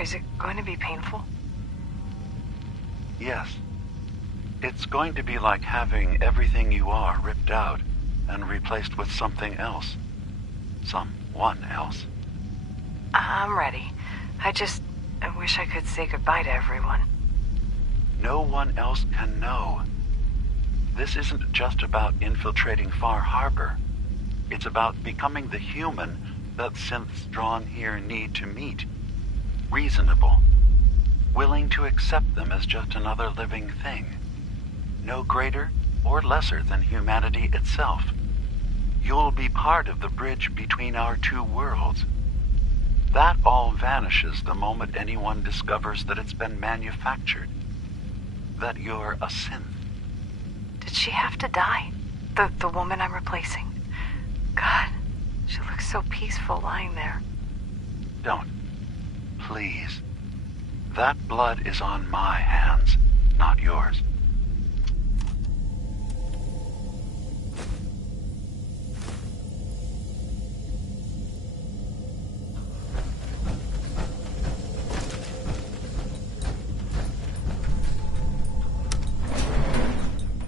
Is it going to be painful? Yes. It's going to be like having everything you are ripped out and replaced with something else. Someone else. I'm ready. I wish I could say goodbye to everyone. No one else can know. This isn't just about infiltrating Far Harbor. It's about becoming the human that synths drawn here need to meet. Reasonable. Willing to accept them as just another living thing. No greater or lesser than humanity itself. You'll be part of the bridge between our two worlds. That all vanishes the moment anyone discovers that it's been manufactured. That you're a synth. Did she have to die? The woman I'm replacing? God, she looks so peaceful lying there. Don't. Please. That blood is on my hands, not yours.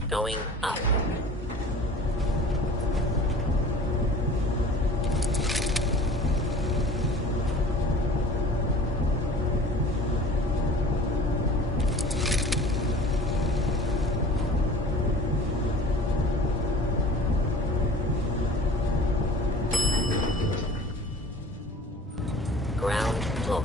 Going up. Ground floor.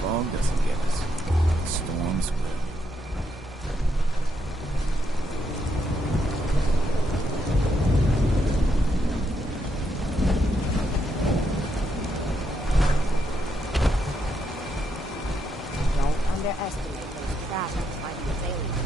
Fog doesn't get us. Storms will. Don't underestimate those travelers by these aliens.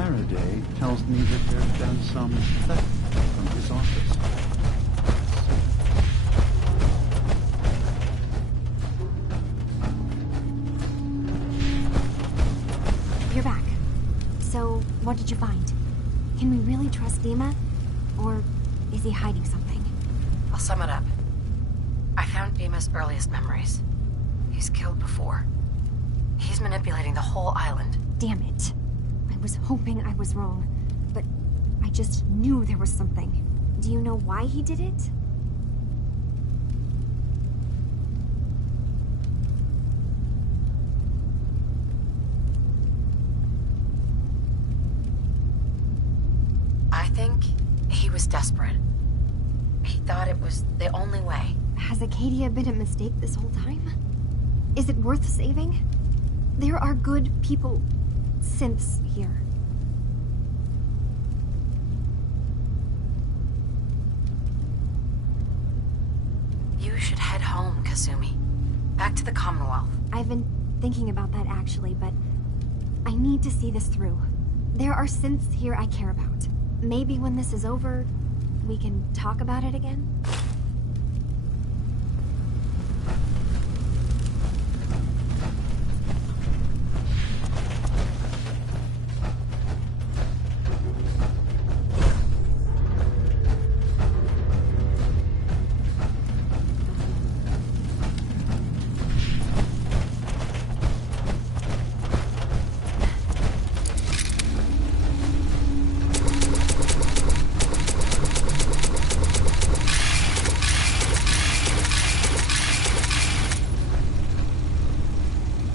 Faraday tells me that there's been some theft from his office. You're back. So, what did you find? Can we really trust Dima? Or is he hiding something? I'll sum it up. I found Dima's earliest memories. He's killed before. He's manipulating the whole island. Damn it. I was hoping I was wrong, but I just knew there was something. Do you know why he did it? I think he was desperate. He thought it was the only way. Has Acadia been a mistake this whole time? Is it worth saving? There are good people, synths here. You should head home, Kasumi. Back to the Commonwealth. I've been thinking about that actually, but I need to see this through. There are synths here I care about. Maybe when this is over, we can talk about it again?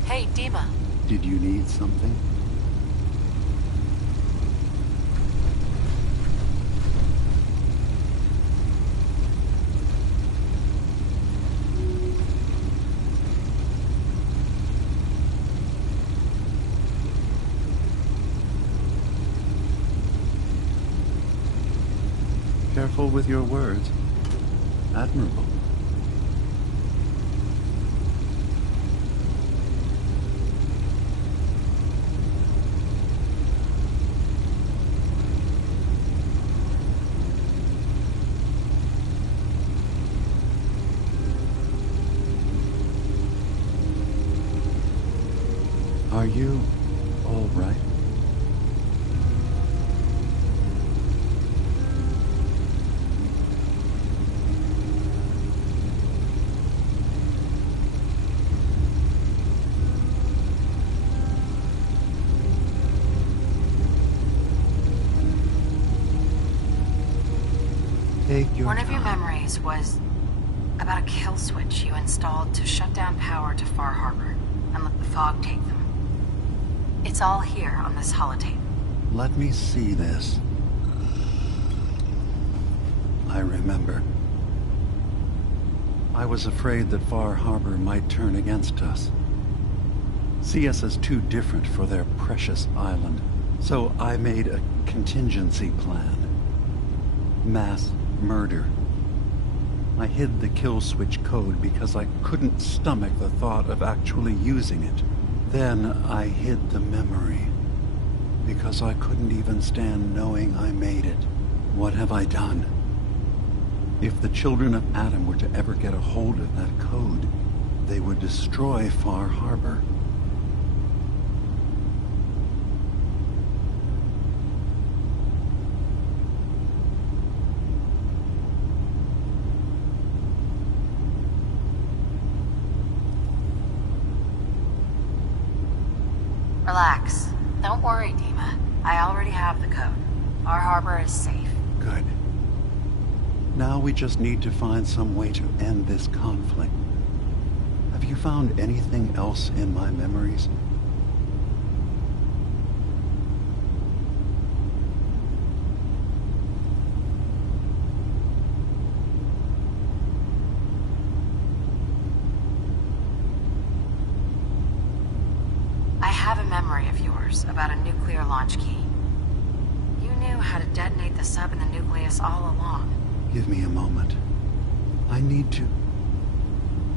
Hey, Dima. Did you need something? Careful with your words. Admirable. Are you all right? Take your One of your time. memories was about a kill switch you installed to shut down power to Far Harbor and let the fog take them. It's all here on this holotape. Let me see this. I remember. I was afraid that Far Harbor might turn against us. See us as too different for their precious island. So I made a contingency plan. Mass murder. I hid the kill switch code because I couldn't stomach the thought of actually using it. Then I hid the memory because I couldn't even stand knowing I made it. What have I done? If the children of Adam were to ever get a hold of that code, they would destroy Far Harbor. Relax. Don't worry, Dima. I already have the code. Far Harbor is safe. Good. Now we just need to find some way to end this conflict. Have you found anything else in my memories? I have a memory of yours about a nuclear launch key. You knew how to detonate the sub in the nucleus all along. Give me a moment. I need to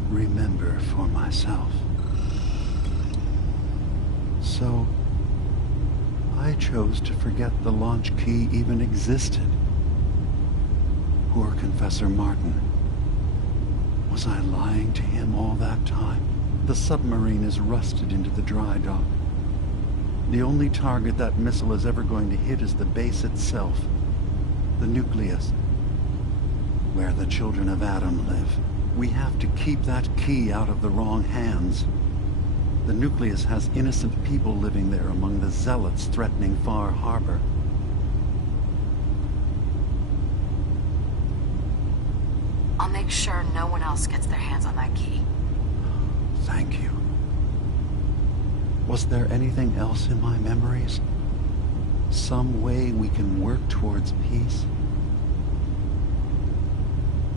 remember for myself. So, I chose to forget the launch key even existed. Poor Confessor Martin. Was I lying to him all that time? The submarine is rusted into the dry dock. The only target that missile is ever going to hit is the base itself. The nucleus. Where the children of Adam live. We have to keep that key out of the wrong hands. The nucleus has innocent people living there among the zealots threatening Far Harbor. I'll make sure no one else gets their hands on that key. Thank you. Was there anything else in my memories? Some way we can work towards peace?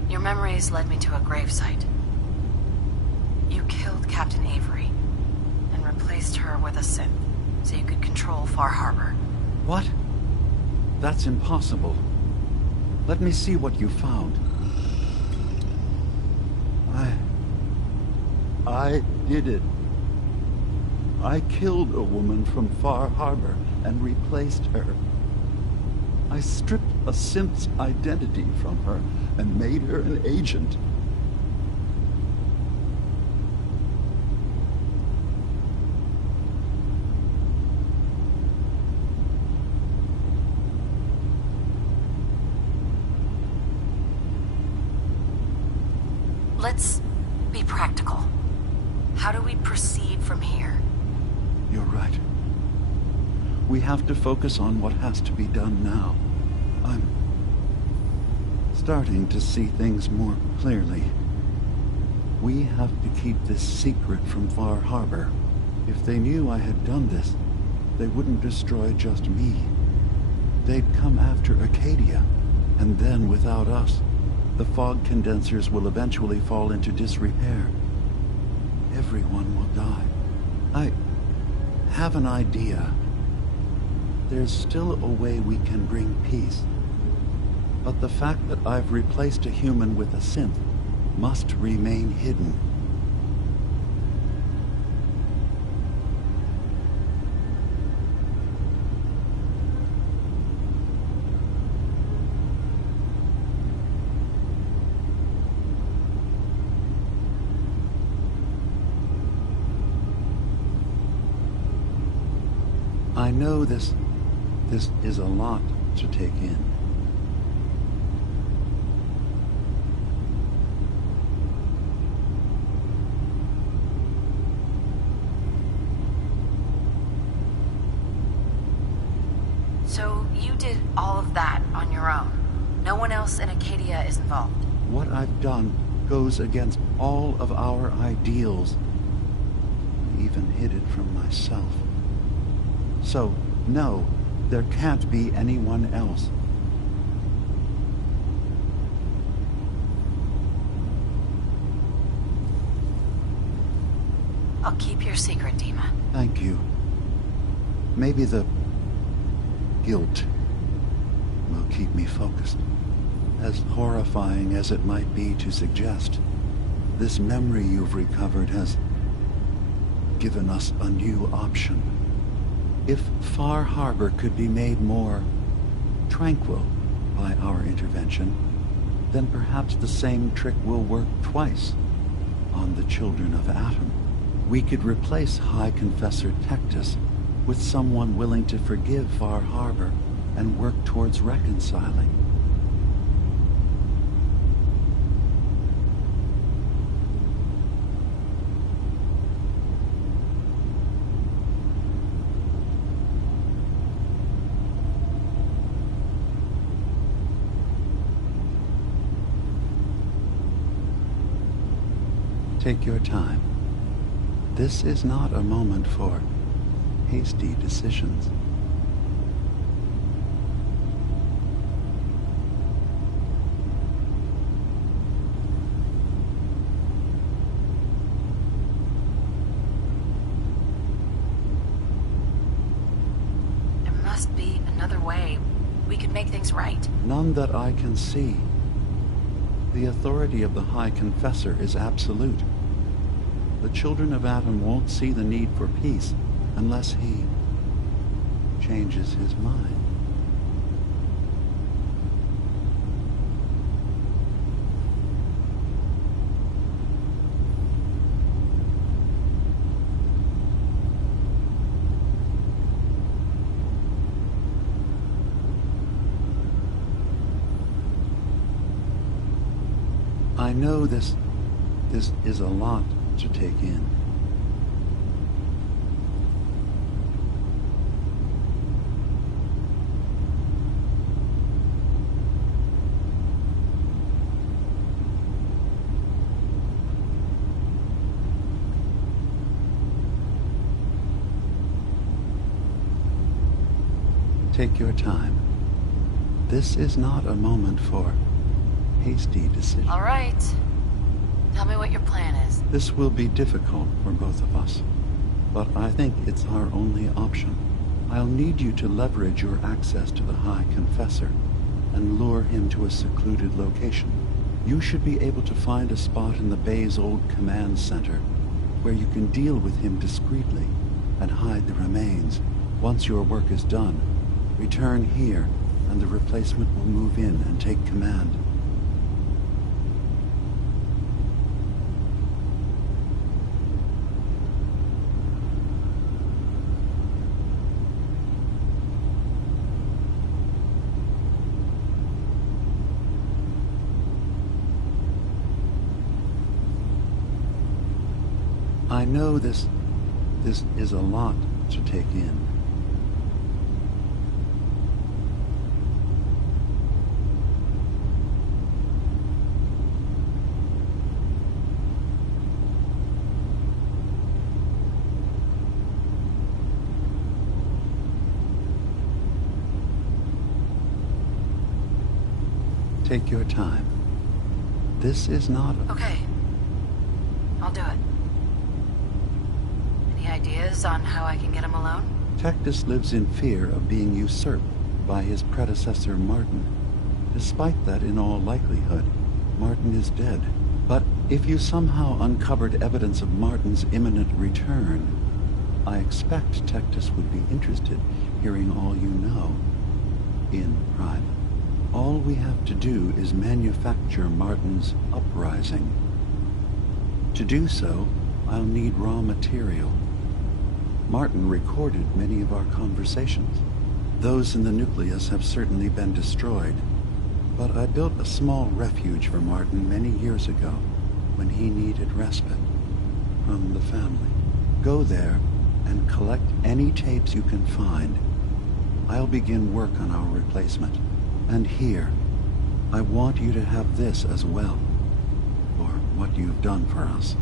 Your memories led me to a gravesite. You killed Captain Avery and replaced her with a synth so you could control Far Harbor. What? That's impossible. Let me see what you found. I did it. I killed a woman from Far Harbor and replaced her. I stripped a synth's identity from her and made her an agent. Let's be practical. How do we proceed from here? You're right. We have to focus on what has to be done now. I'm starting to see things more clearly. We have to keep this secret from Far Harbor. If they knew I had done this, they wouldn't destroy just me. They'd come after Acadia, and then without us, the fog condensers will eventually fall into disrepair. Everyone will die. I have an idea. There's still a way we can bring peace. But the fact that I've replaced a human with a synth must remain hidden. I know this is a lot to take in. So you did all of that on your own? No one else in Acadia is involved? What I've done goes against all of our ideals. I even hid it from myself. So, no, there can't be anyone else. I'll keep your secret, Dima. Thank you. Maybe the guilt will keep me focused. As horrifying as it might be to suggest, this memory you've recovered has given us a new option. If Far Harbor could be made more tranquil by our intervention, then perhaps the same trick will work twice on the children of Atom. We could replace High Confessor Tectus with someone willing to forgive Far Harbor and work towards reconciling. Take your time. This is not a moment for hasty decisions. There must be another way we could make things right. None that I can see. The authority of the High Confessor is absolute. The children of Atom won't see the need for peace unless he changes his mind. I know this is a lot to take in. Take your time. This is not a moment for hasty decisions. All right. Tell me what your plan is. This will be difficult for both of us, but I think it's our only option. I'll need you to leverage your access to the High Confessor and lure him to a secluded location. You should be able to find a spot in the Bay's old command center where you can deal with him discreetly and hide the remains. Once your work is done, return here and the replacement will move in and take command. I know this is a lot to take in. Take your time. This is not a... Okay. I'll do it. Any ideas on how I can get him alone? Tectus lives in fear of being usurped by his predecessor Martin. Despite that, in all likelihood, Martin is dead. But if you somehow uncovered evidence of Martin's imminent return, I expect Tectus would be interested hearing all you know in private. All we have to do is manufacture Martin's uprising. To do so, I'll need raw material. Martin recorded many of our conversations. Those in the nucleus have certainly been destroyed, but I built a small refuge for Martin many years ago when he needed respite from the family. Go there and collect any tapes you can find. I'll begin work on our replacement. And here, I want you to have this as well, for what you've done for us.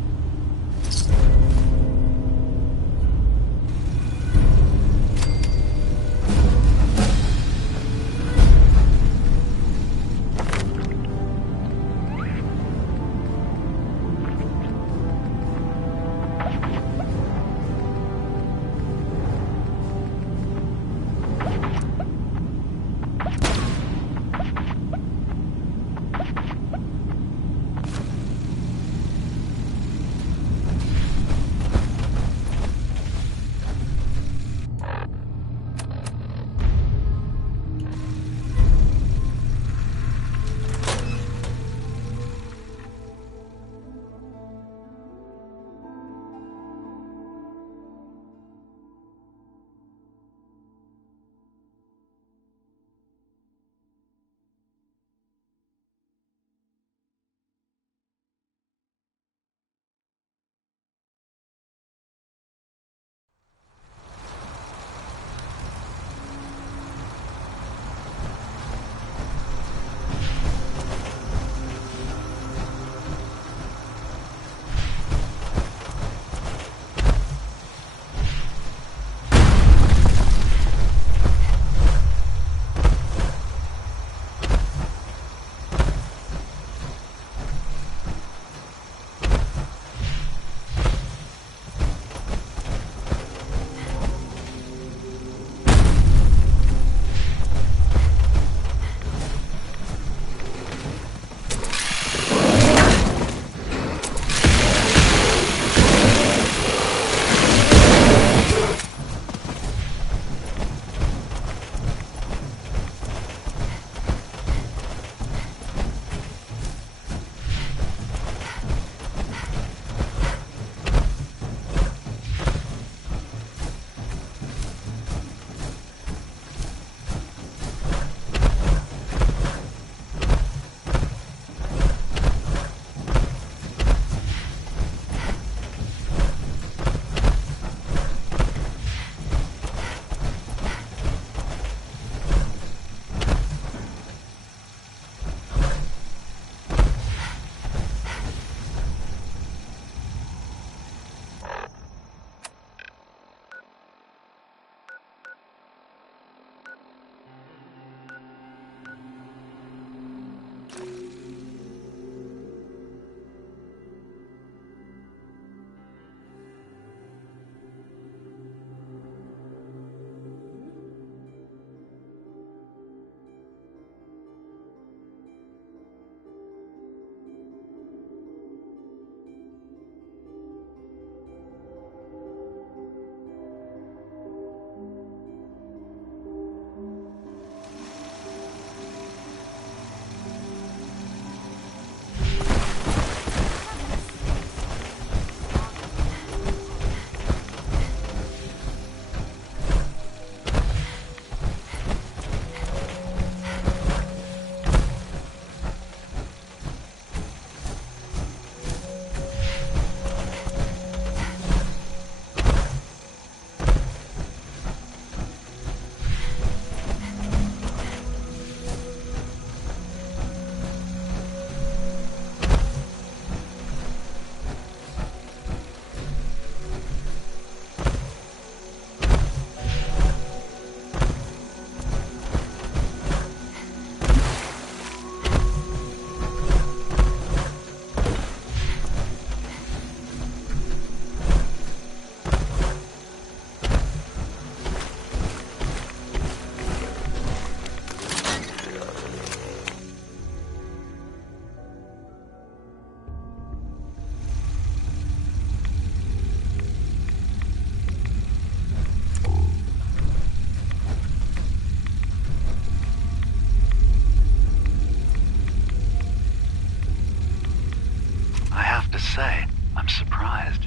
say, I'm surprised.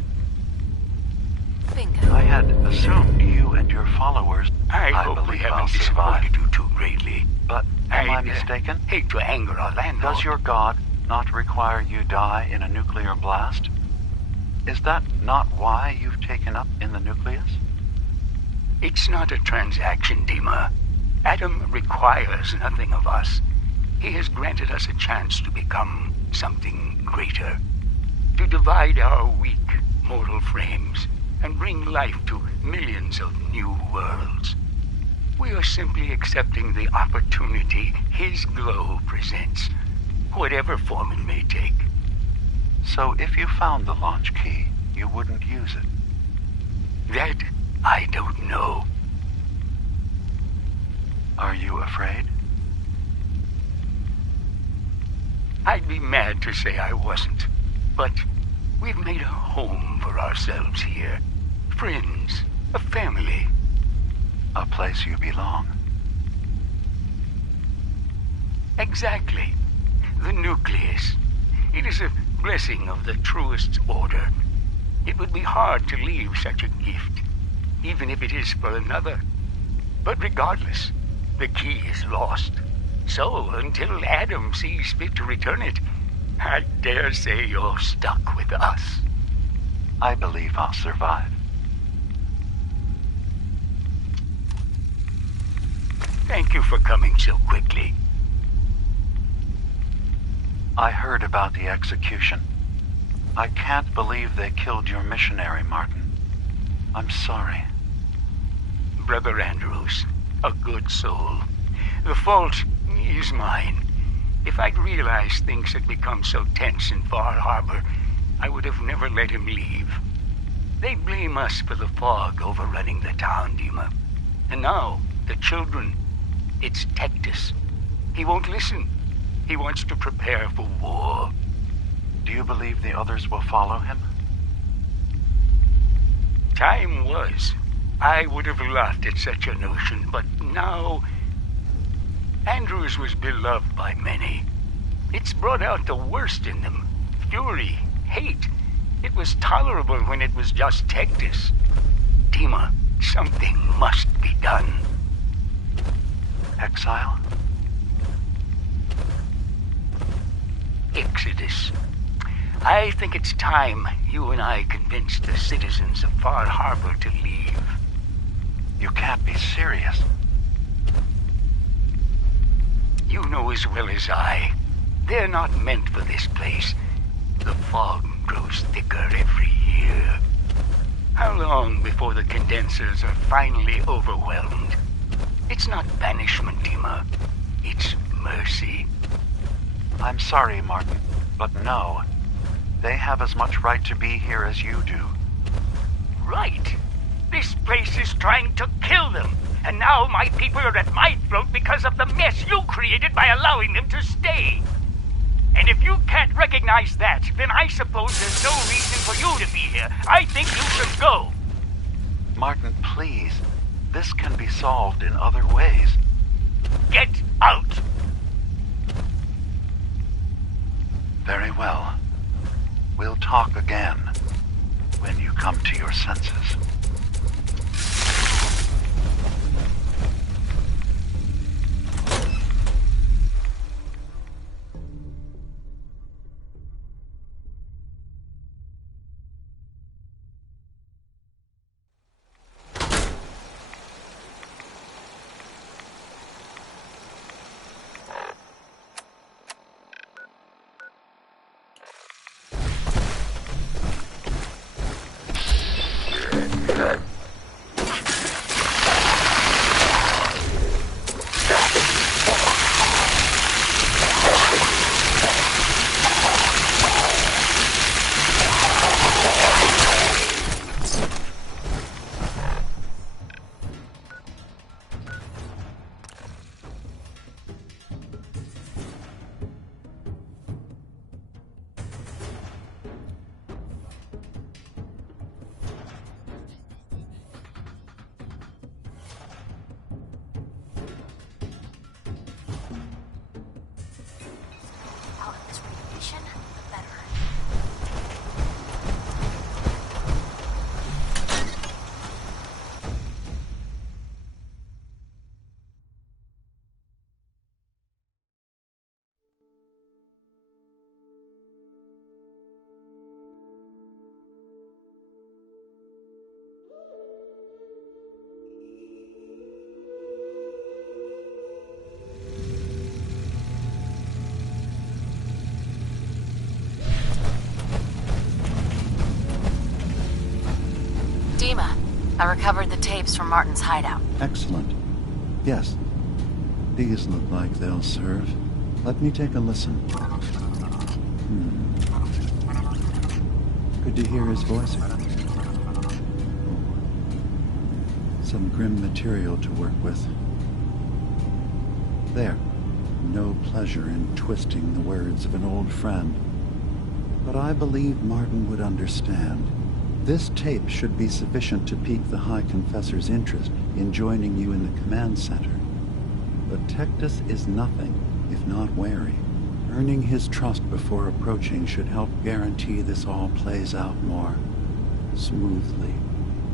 Bingo. I had assumed you and your followers, I hope we believe I'll haven't survive. disappointed you too greatly. But am I mistaken? Hate to anger our landlord. Does your god not require you die in a nuclear blast? Is that not why you've taken up in the nucleus? It's not a transaction, Dima. Adam requires nothing of us. He has granted us a chance to become something greater. To divide our weak mortal frames and bring life to millions of new worlds. We are simply accepting the opportunity his glow presents, whatever form it may take. So if you found the launch key, you wouldn't use it? That I don't know. Are you afraid? I'd be mad to say I wasn't, but we've made a home for ourselves here. Friends, a family. A place you belong. Exactly. The nucleus. It is a blessing of the truest order. It would be hard to leave such a gift, even if it is for another. But regardless, the key is lost. So, until Adam sees fit to return it, I dare say you're stuck with us. I believe I'll survive. Thank you for coming so quickly. I heard about the execution. I can't believe they killed your missionary, Martin. I'm sorry. Brother Andrews, a good soul. The fault is mine. If I'd realized things had become so tense in Far Harbor, I would have never let him leave. They blame us for the fog overrunning the town, Dima. And now, the children. It's Tectus. He won't listen. He wants to prepare for war. Do you believe the others will follow him? Time was. I would have laughed at such a notion, but now... Andrews was beloved by many. It's brought out the worst in them. Fury, hate. It was tolerable when it was just Tectus. Dima, something must be done. Exile? Exodus. I think it's time you and I convinced the citizens of Far Harbor to leave. You can't be serious. You know as well as I. They're not meant for this place. The fog grows thicker every year. How long before the condensers are finally overwhelmed? It's not banishment, Dima. It's mercy. I'm sorry, Martin, but no. They have as much right to be here as you do. Right. This place is trying to kill them. And now my people are at my throat because of the mess you created by allowing them to stay. And if you can't recognize that, then I suppose there's no reason for you to be here. I think you should go. Martin, please. This can be solved in other ways. Get out! Very well. We'll talk again when you come to your senses. I recovered the tapes from Martin's hideout. Excellent. Yes. These look like they'll serve. Let me take a listen. Good to hear his voice again. Some grim material to work with. There. No pleasure in twisting the words of an old friend. But I believe Martin would understand. This tape should be sufficient to pique the High Confessor's interest in joining you in the command center. But Tectus is nothing if not wary. Earning his trust before approaching should help guarantee this all plays out more smoothly.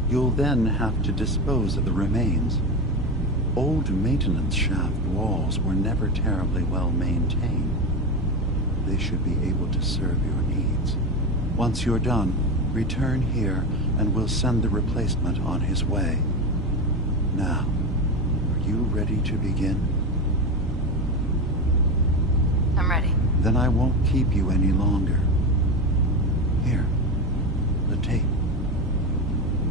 You'll then have to dispose of the remains. Old maintenance shaft walls were never terribly well maintained. They should be able to serve your needs. Once you're done, return here and we'll send the replacement on his way. Now, are you ready to begin? I'm ready. Then I won't keep you any longer. Here, the tape.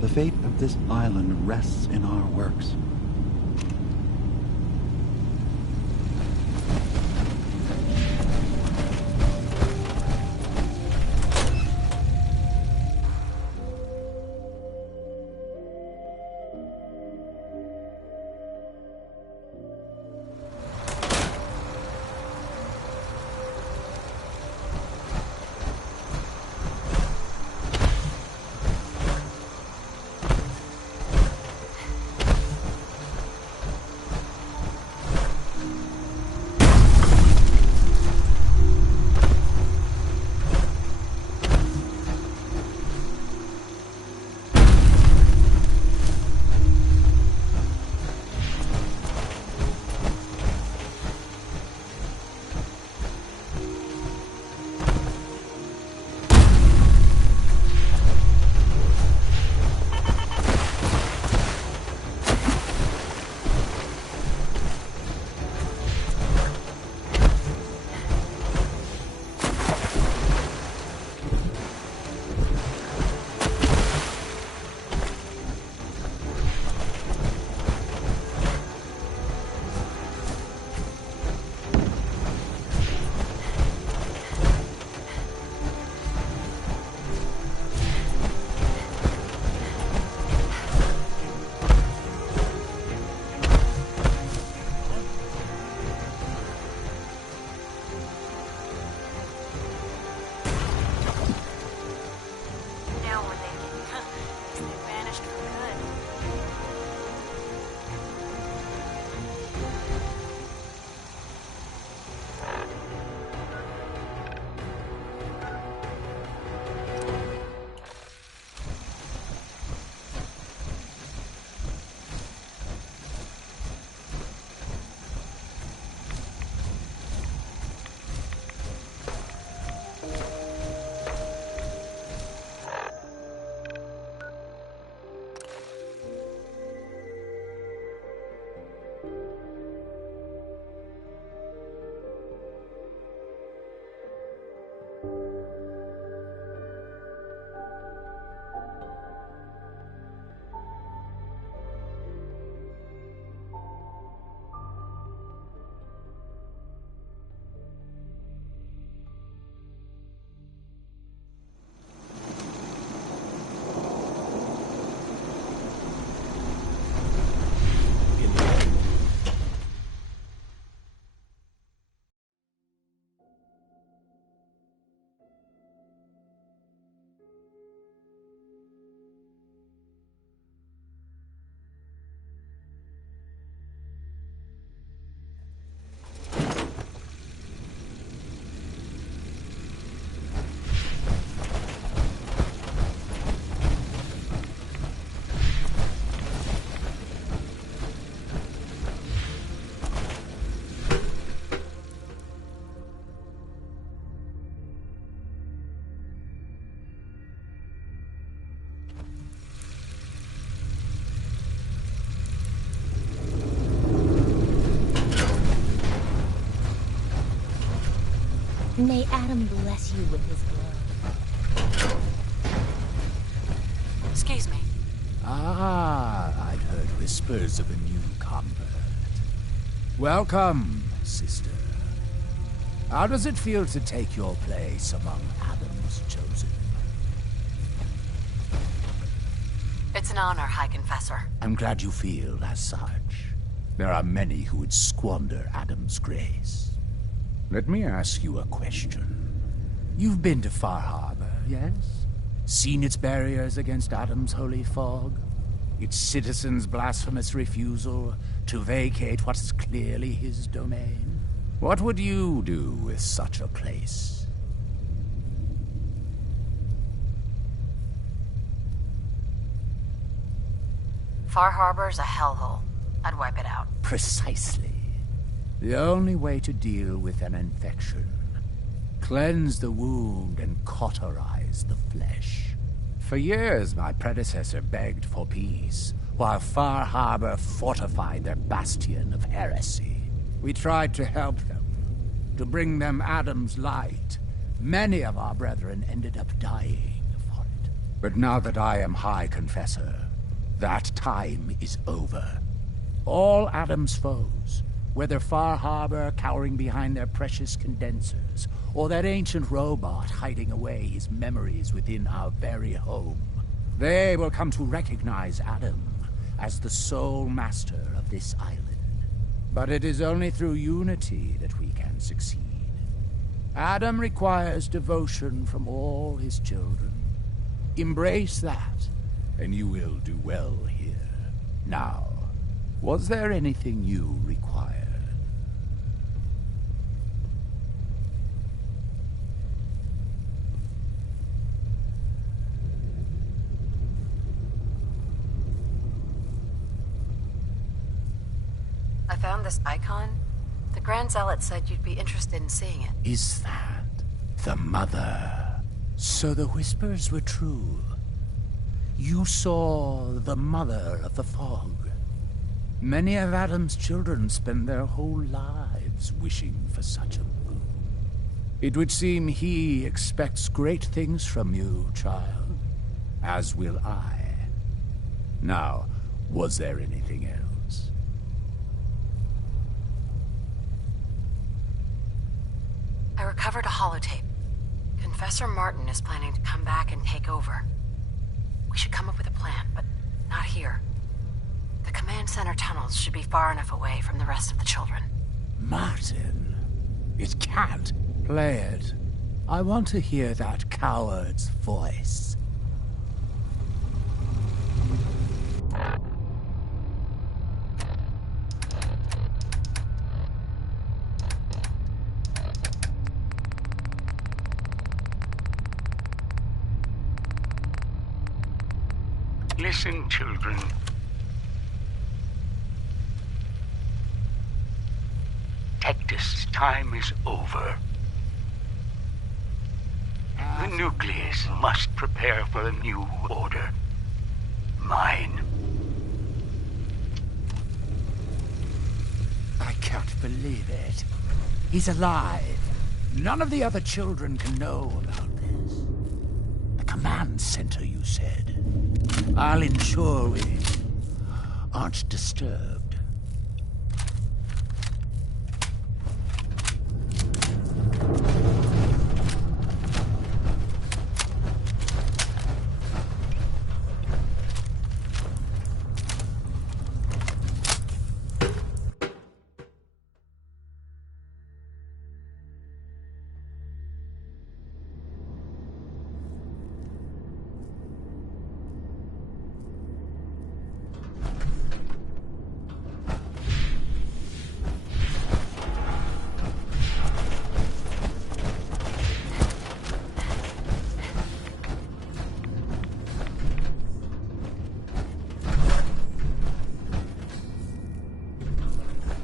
The fate of this island rests in our works. May Adam bless you with his blood. Excuse me. Ah, I'd heard whispers of a new convert. Welcome, sister. How does it feel to take your place among Adam's chosen? It's an honor, High Confessor. I'm glad you feel as such. There are many who would squander Adam's grace. Let me ask you a question. You've been to Far Harbor, yes? Seen its barriers against Adam's holy fog? Its citizens' blasphemous refusal to vacate what is clearly his domain? What would you do with such a place? Far Harbor's a hellhole. I'd wipe it out. Precisely. The only way to deal with an infection. Cleanse the wound and cauterize the flesh. For years, my predecessor begged for peace, while Far Harbor fortified their bastion of heresy. We tried to help them, to bring them Adam's light. Many of our brethren ended up dying for it. But now that I am High Confessor, that time is over. All Adam's foes, whether Far Harbor cowering behind their precious condensers, or that ancient robot hiding away his memories within our very home, they will come to recognize Adam as the sole master of this island. But it is only through unity that we can succeed. Adam requires devotion from all his children. Embrace that, and you will do well here. Now, was there anything you required? I found this icon. The Grand Zealot said you'd be interested in seeing it. Is that the Mother? So the whispers were true. You saw the Mother of the Fog. Many of Adam's children spend their whole lives wishing for such a boon. It would seem he expects great things from you, child. As will I. Now, was there anything else? I recovered a holotape. Confessor Martin is planning to come back and take over. We should come up with a plan, but not here. The command center tunnels should be far enough away from the rest of the children. Martin, it can't. Play it. I want to hear that coward's voice. Listen, children. Tectus' time is over. The nucleus must prepare for a new order. Mine. I can't believe it. He's alive. None of the other children can know about this. The command center, you said. I'll ensure we aren't disturbed.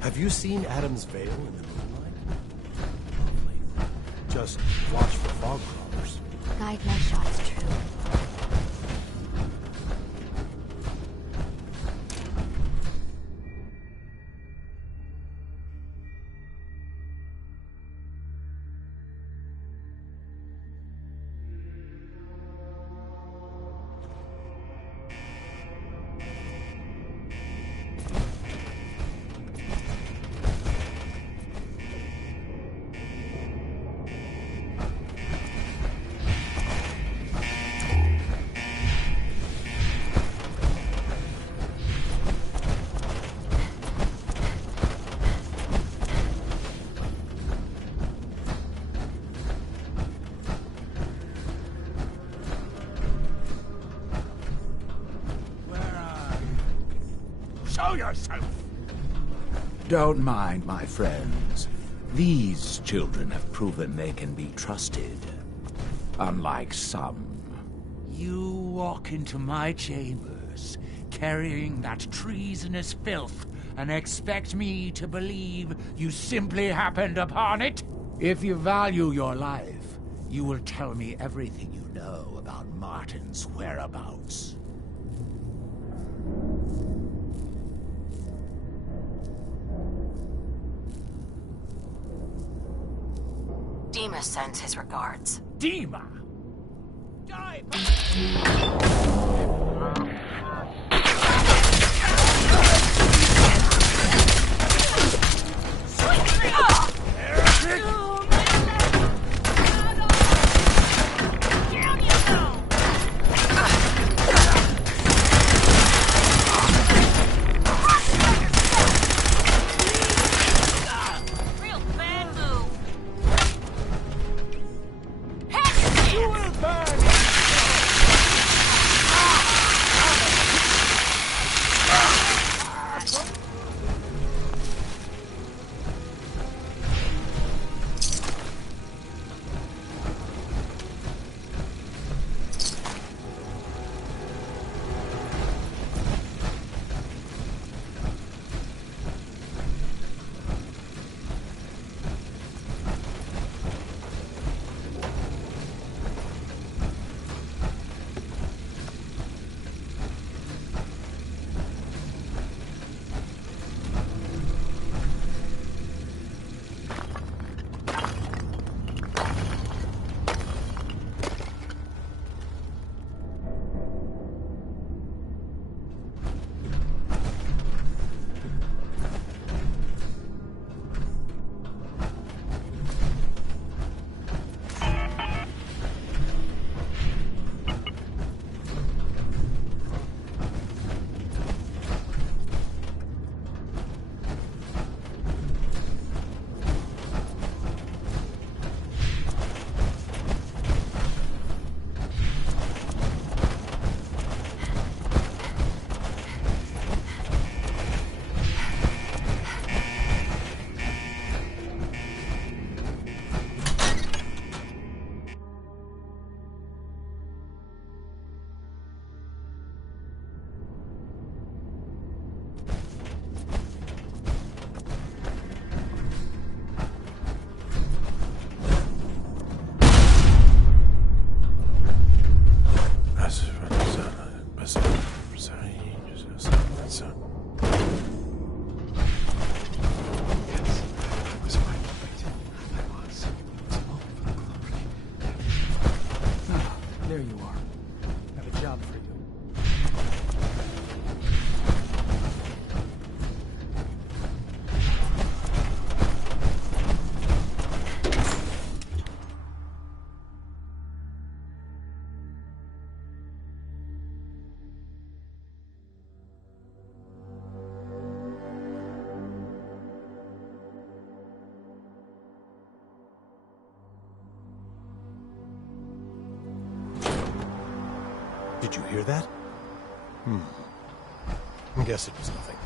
Have you seen Adam's Veil in the moonlight? Lovely. Just watch for fog crawlers. Guide my shots true. Show yourself! Don't mind my friends. These children have proven they can be trusted. Unlike some. You walk into my chambers, carrying that treasonous filth, and expect me to believe you simply happened upon it? If you value your life, you will tell me everything you know about Martin's whereabouts. Dima sends his regards. Dima! There you are. I have a job for you. Did you hear that? I guess it was nothing.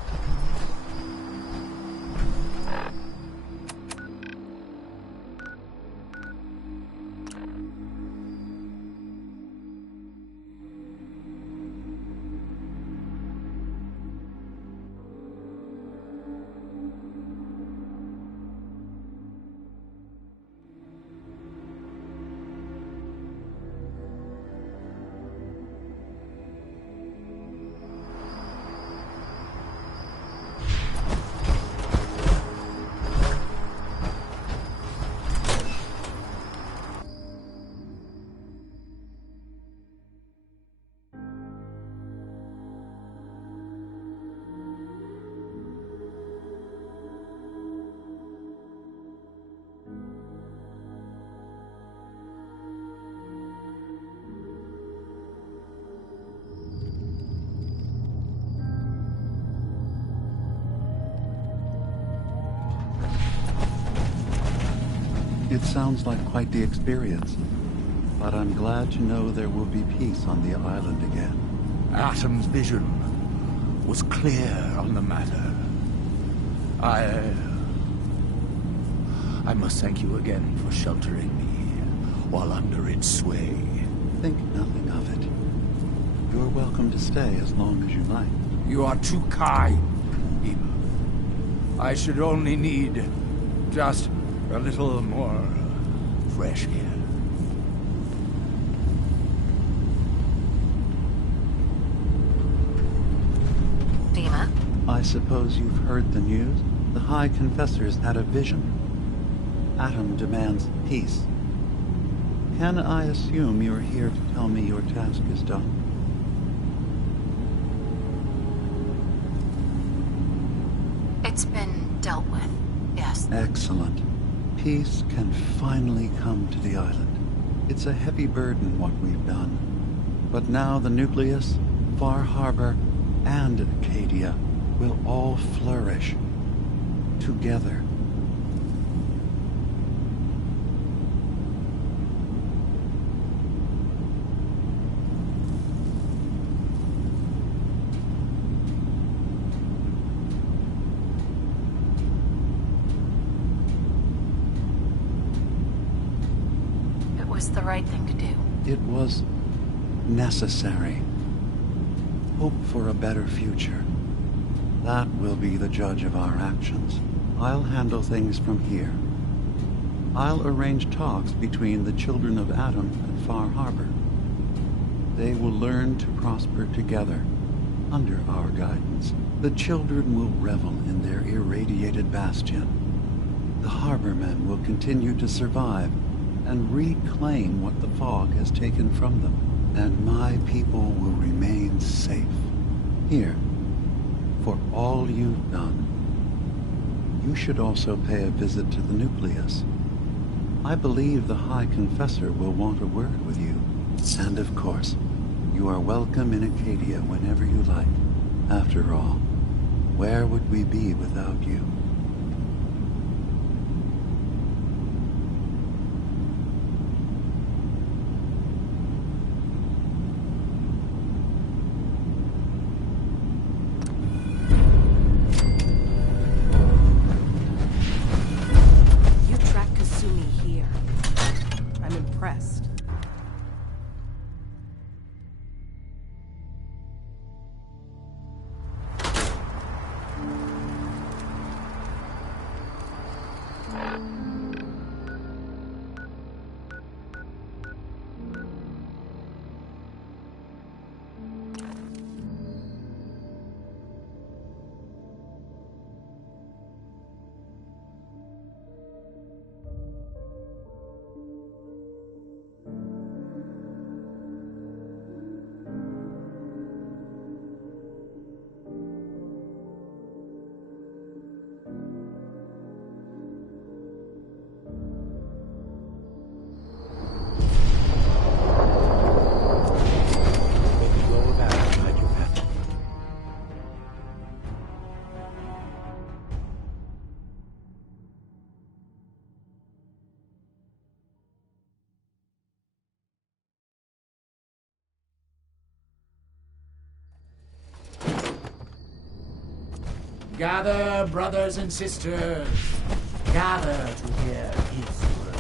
It sounds like quite the experience, but I'm glad to know there will be peace on the island again. Atom's vision. was clear on the matter. I must thank you again for sheltering me while under its sway. Think nothing of it. You're welcome to stay as long as you like. You are too kind, Dima. I should only need just a little more fresh air. Dima? I suppose you've heard the news? The High Confessor's had a vision. Atom demands peace. Can I assume you're here to tell me your task is done? It's been dealt with, yes. Excellent. Peace can finally come to the island. It's a heavy burden what we've done. But now the Nucleus, Far Harbor, and Acadia will all flourish together. It was the right thing to do. It was necessary. Hope for a better future. That will be the judge of our actions. I'll handle things from here. I'll arrange talks between the children of Atom and Far Harbor. They will learn to prosper together under our guidance. The children will revel in their irradiated bastion. The Harbormen will continue to survive and reclaim what the fog has taken from them. And my people will remain safe. Here, for all you've done. You should also pay a visit to the Nucleus. I believe the High Confessor will want a word with you. And of course, you are welcome in Acadia whenever you like. After all, where would we be without you? Gather, brothers and sisters. Gather to hear his word.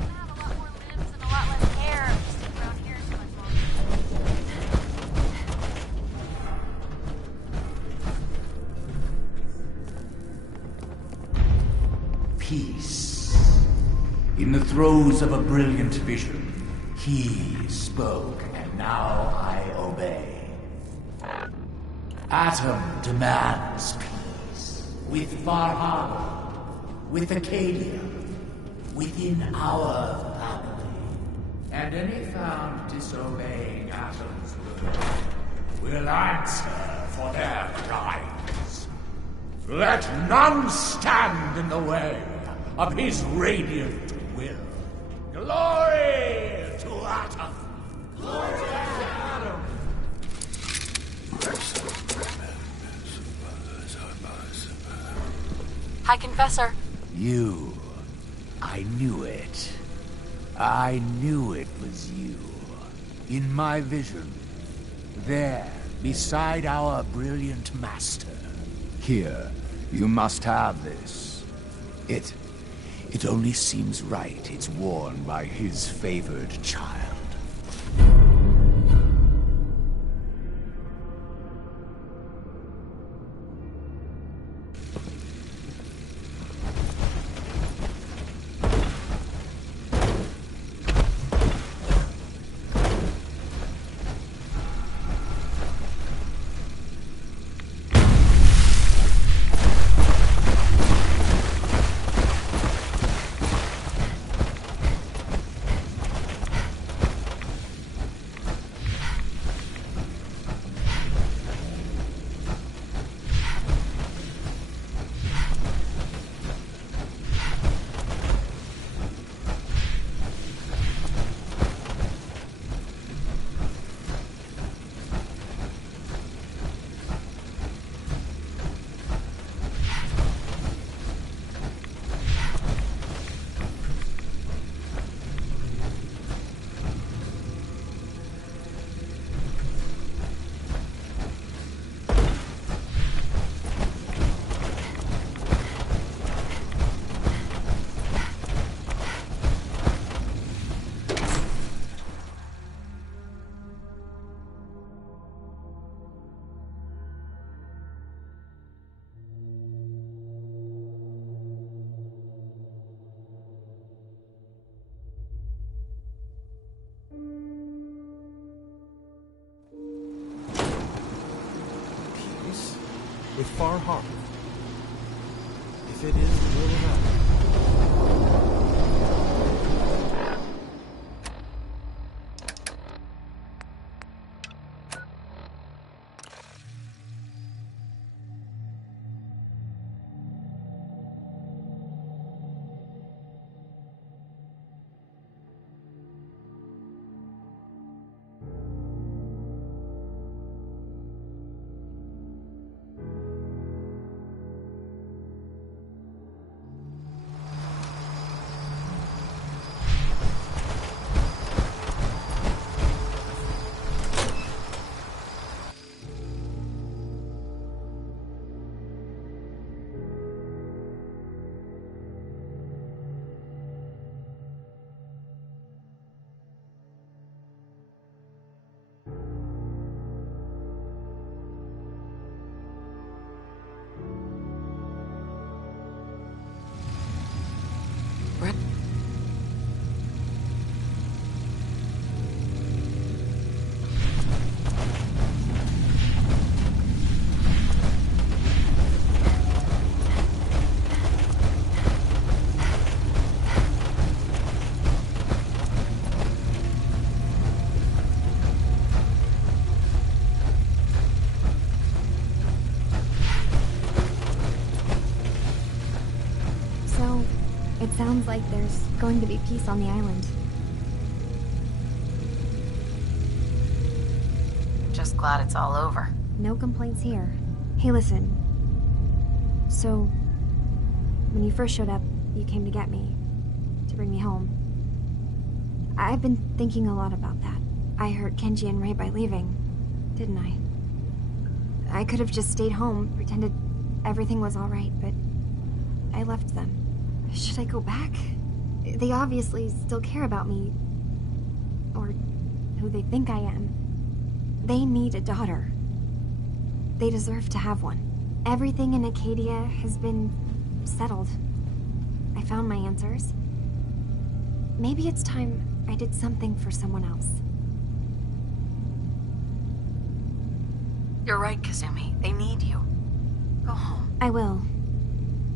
I have a lot more limbs and a lot less hair. Stick around here so much longer. Peace. In the throes of a brilliant vision, he spoke, and now I obey. Atom demands peace. With Far Harbor, with Acadia, within our family. And any found disobeying Atom's will answer for their crimes. Let none stand in the way of his radiant will. Glory to Atom! Glory to Atom! High Confessor. You. I knew it. I knew it was you. In my vision, there, beside our brilliant master. Here, you must have this. It only seems right it's worn by his favored child. With Far Harbor. If it is the will of Adam. It sounds like there's going to be peace on the island. Just glad it's all over. No complaints here. Hey, listen. So, when you first showed up, you came to get me, to bring me home. I've been thinking a lot about that. I hurt Kenji and Ray by leaving, didn't I? I could have just stayed home, pretended everything was alright, but I left them. Should I go back? They obviously still care about me. Or who they think I am. They need a daughter. They deserve to have one. Everything in Acadia has been settled. I found my answers. Maybe it's time I did something for someone else. You're right, Kazumi. They need you. Go home. I will.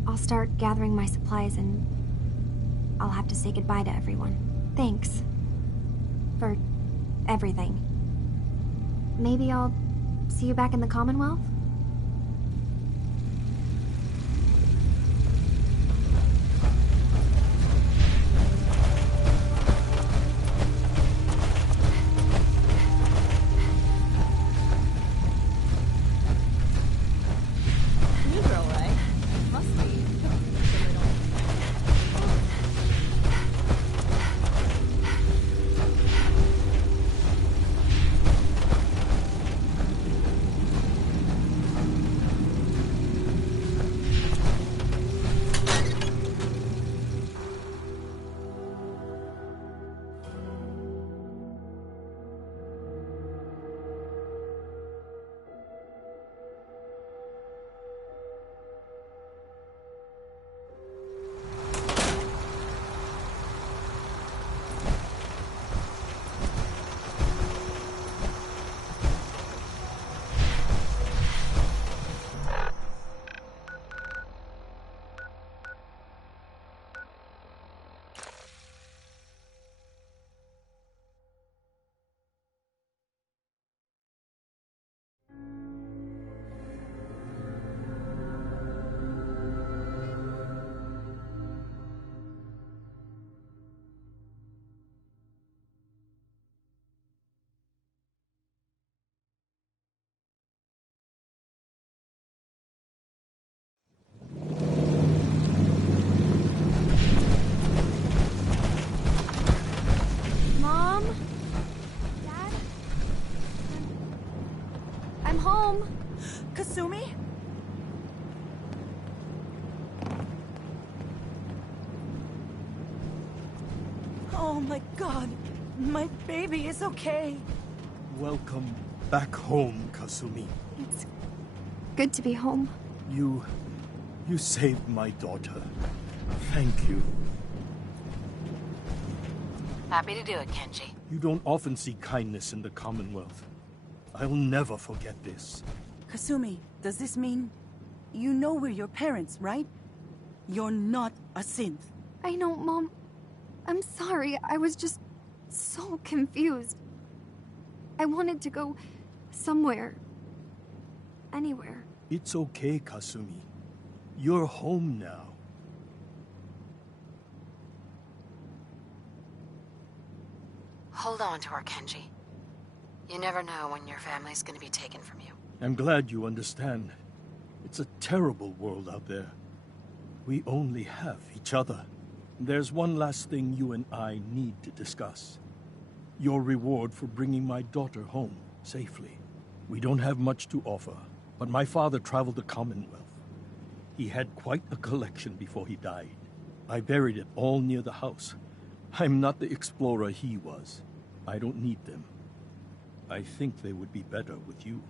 I'll start gathering my supplies and I'll have to say goodbye to everyone. Thanks. For everything. Maybe I'll see you back in the Commonwealth? Mom! Kasumi? Oh my god, my baby is okay. Welcome back home, Kasumi. It's good to be home. You saved my daughter. Thank you. Happy to do it, Kenji. You don't often see kindness in the Commonwealth. I'll never forget this. Kasumi, does this mean you know we're your parents, right? You're not a synth. I know, Mom. I'm sorry. I was just so confused. I wanted to go somewhere. Anywhere. It's okay, Kasumi. You're home now. Hold on to her, Kenji. You never know when your family's gonna be taken from you. I'm glad you understand. It's a terrible world out there. We only have each other. There's one last thing you and I need to discuss. Your reward for bringing my daughter home safely. We don't have much to offer, but my father traveled the Commonwealth. He had quite a collection before he died. I buried it all near the house. I'm not the explorer he was. I don't need them. I think they would be better with you.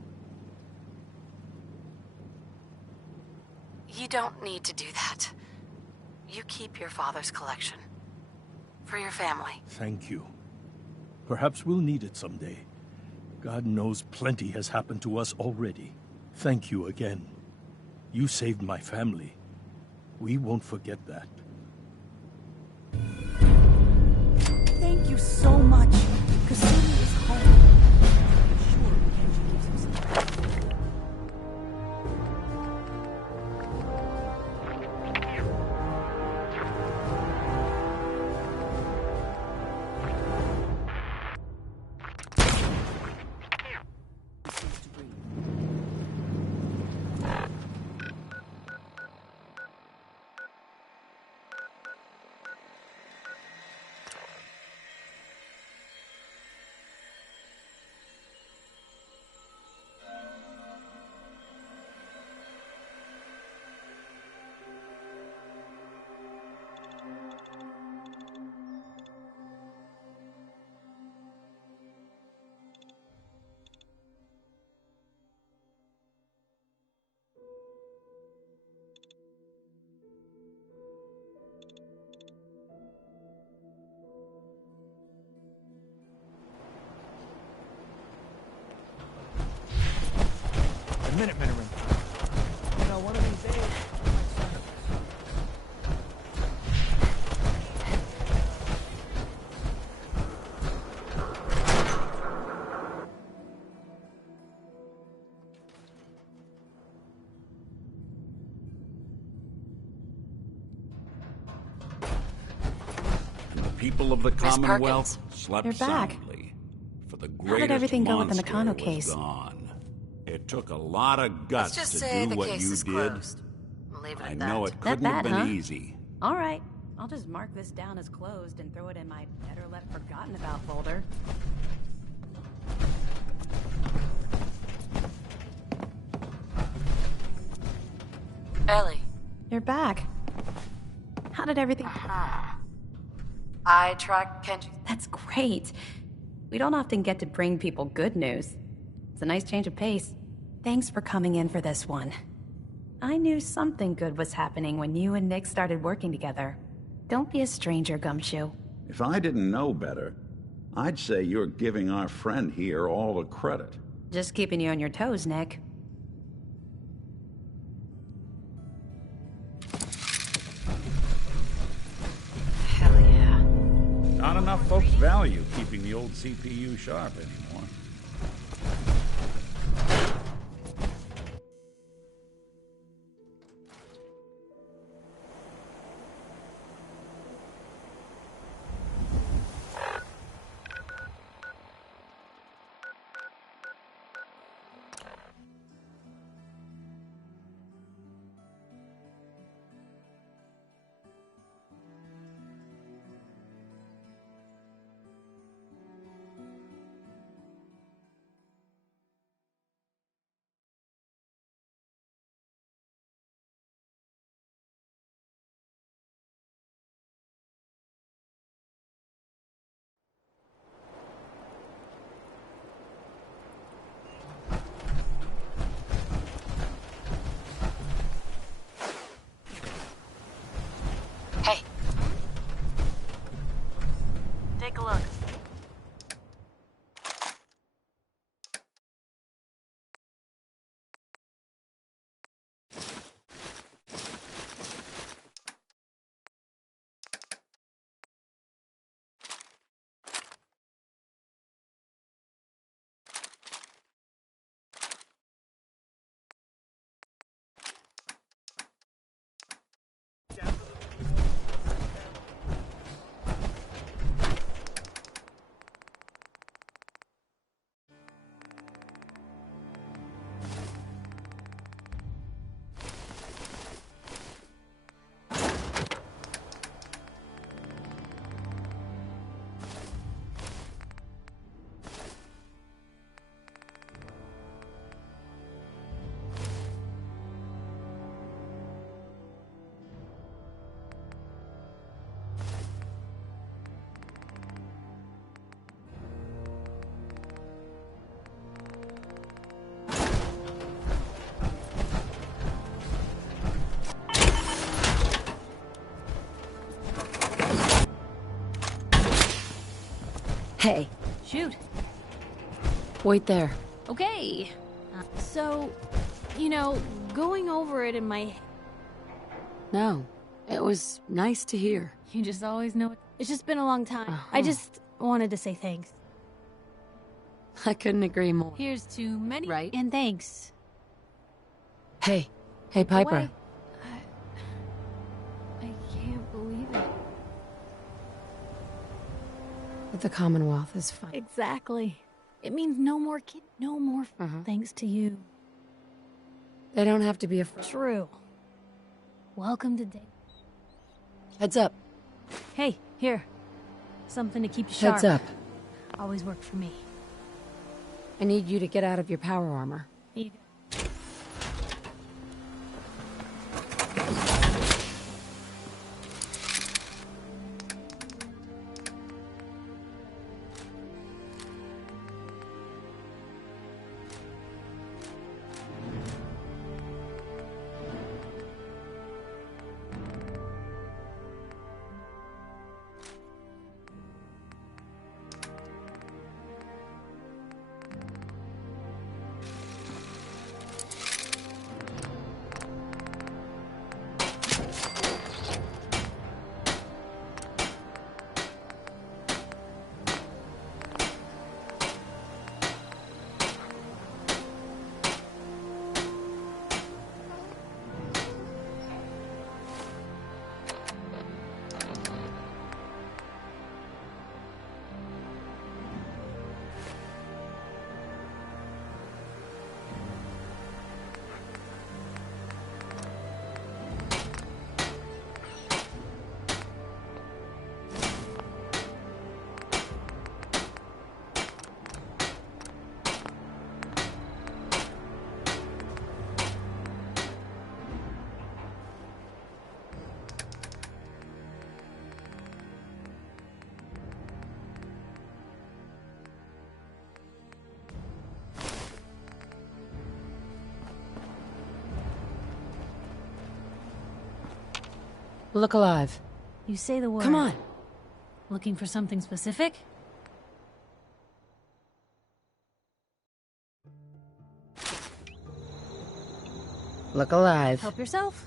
You don't need to do that. You keep your father's collection. For your family. Thank you. Perhaps we'll need it someday. God knows plenty has happened to us already. Thank you again. You saved my family. We won't forget that. Thank you so much. Kasumi is home. I'm sure Kenji gives him some rest. Minutemen are in. You know, one of these days. And the people of the Commonwealth slept You're back. soundly. For the How greatest did everything go with the monster Nakano was case? gone. It took a lot of guts Let's just to say do the what case you is did. closed. Leave it I at know that. it couldn't have bad, been huh? easy. All right. I'll just mark this down as closed and throw it in my better let forgotten about folder. Ellie. You're back. How did everything... I tracked Kenji. That's great. We don't often get to bring people good news. It's a nice change of pace. Thanks for coming in for this one. I knew something good was happening when you and Nick started working together. Don't be a stranger, Gumshoe. If I didn't know better, I'd say you're giving our friend here all the credit. Just keeping you on your toes, Nick. Hell yeah. Not enough folks value keeping the old CPU sharp anymore. Hey. Shoot. Wait there. Okay. So, you know, going over it in my... No. It was nice to hear. You just always know it. It's just been a long time. I just wanted to say thanks. I couldn't agree more. Here's to many... Right. And thanks. Hey. Hey, Piper. Away. I can't believe it. But the Commonwealth is fine. Exactly. It means no more no more thanks to you. They don't have to be afraid. True. Welcome to day. Heads up. Hey, here. Something to keep you sharp. Heads up. Always worked for me. I need you to get out of your power armor. Here you go. Look alive. You say the word. Come on. Looking for something specific? Look alive. Help yourself.